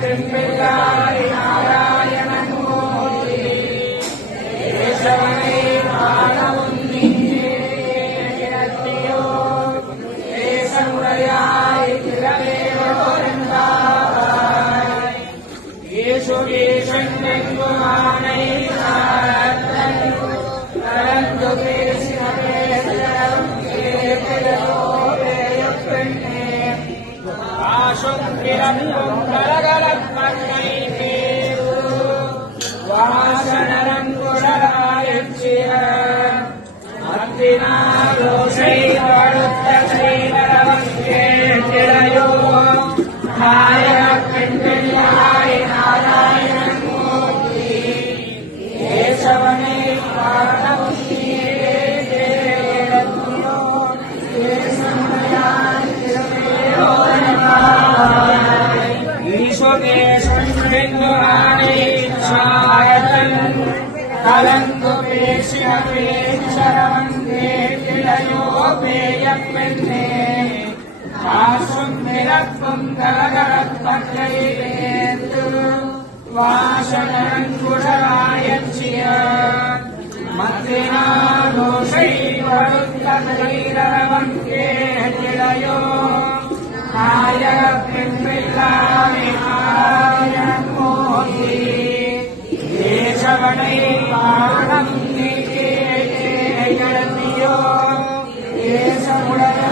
பெண்பிள்ளாய் நாராயணன் மூர்த்தி கேசவனை காணவும் நீயோ தேசமுறையாய் திரவேரோரென்றாய் ஈசுகேசெங்குமானை கலந்து பேசின பேசம் பெண்ணே ஆசுங்கிரங்கும் கலகலப்பண்ணை பேரு வாசனரங்குழலாயச்சிய மத்தினாலோசை படுத்த செய்தவங்கே திரையோ நாயக பெண்பிள்ளாய் நாராயணன் மூர்த்தி கேசவனை காணவும் கலந்து பேசின பேச்சரவங்கே திளையோ பேய பெண்ணே காசும் நிரப்பும் கலகலப்பட்டை வேந்து வாசனங்குழலாயச்சிய மத்தினாலோசை படுத்த செய்தவங்கே திளையோ நாயக பெண்பிள்ளாய் நாராயணன் மூர்த்தி கேசவனை காணம் நீயோ தேசமுடைய